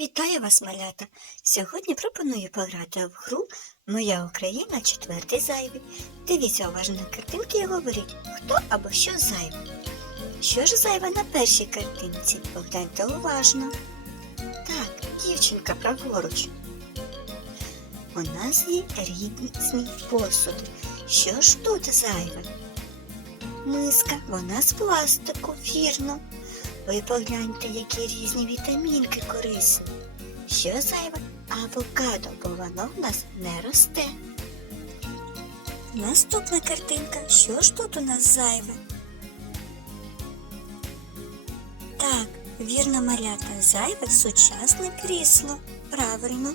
Вітаю вас, малята! Сьогодні пропоную пограти в гру Моя Україна четвертий зайвий. Дивіться уважно картинки і говоріть, хто або що зайве. Що ж зайве на першій картинці? Погляньте уважно. Так, дівчинка праворуч. У нас є різні посуди. Що ж тут зайве? Миска, вона з пластику, вірно. Ви погляньте, які різні вітамінки корисні. Що зайве? Авокадо, бо воно в нас не росте. Наступна картинка. Що ж тут у нас зайве? Так, вірно малята, зайве сучасне крісло. Правильно.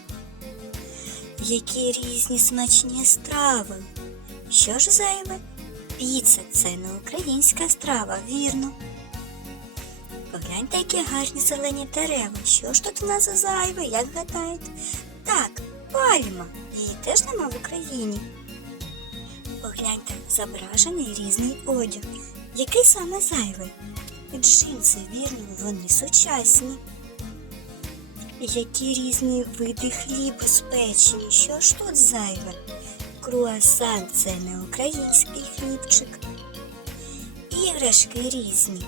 Які різні смачні страви. Що ж зайве? Піца це не українська страва, вірно. Погляньте, які гарні зелені дерева. Що ж тут у нас зайве, як гадаєте? Так, пальма. Її теж нема в Україні. Погляньте, зображений різний одяг. Який саме зайвий? Джинси, вірно, вони сучасні. Які різні види хлібу спечені. Що ж тут зайве? Круасан це не український хлібчик. Іграшки різні.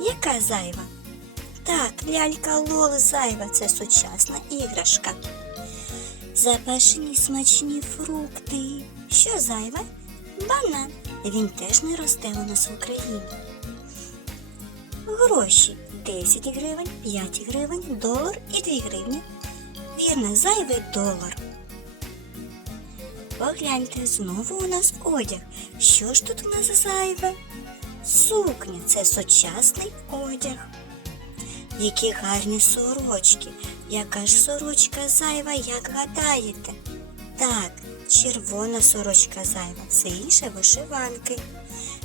Яка зайва? Так, лялька Лол зайва це сучасна іграшка. Запашені смачні фрукти. Що зайве? Банан. Він теж не росте у нас в Україні. Гроші 10 гривень, 5 гривень, долар і 2 гривні. Вірно, зайвий долар. Погляньте, знову у нас одяг. Що ж тут у нас зайве? Сукня це сучасний одяг. Які гарні сорочки. Яка ж сорочка зайва, як гадаєте? Так, червона сорочка зайва, все інше вишиванки.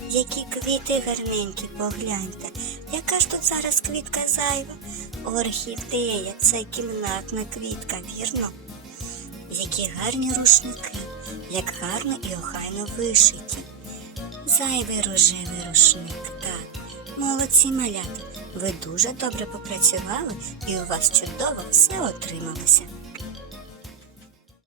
Які квіти гарненькі, погляньте. Яка ж тут зараз квітка зайва? Орхідея, це кімнатна квітка, вірно? Які гарні рушники, як гарно і охайно вишиті. Зайвий рожевий рушник, так. Молодці малята. Ви дуже добре попрацювали і у вас чудово все отрималося.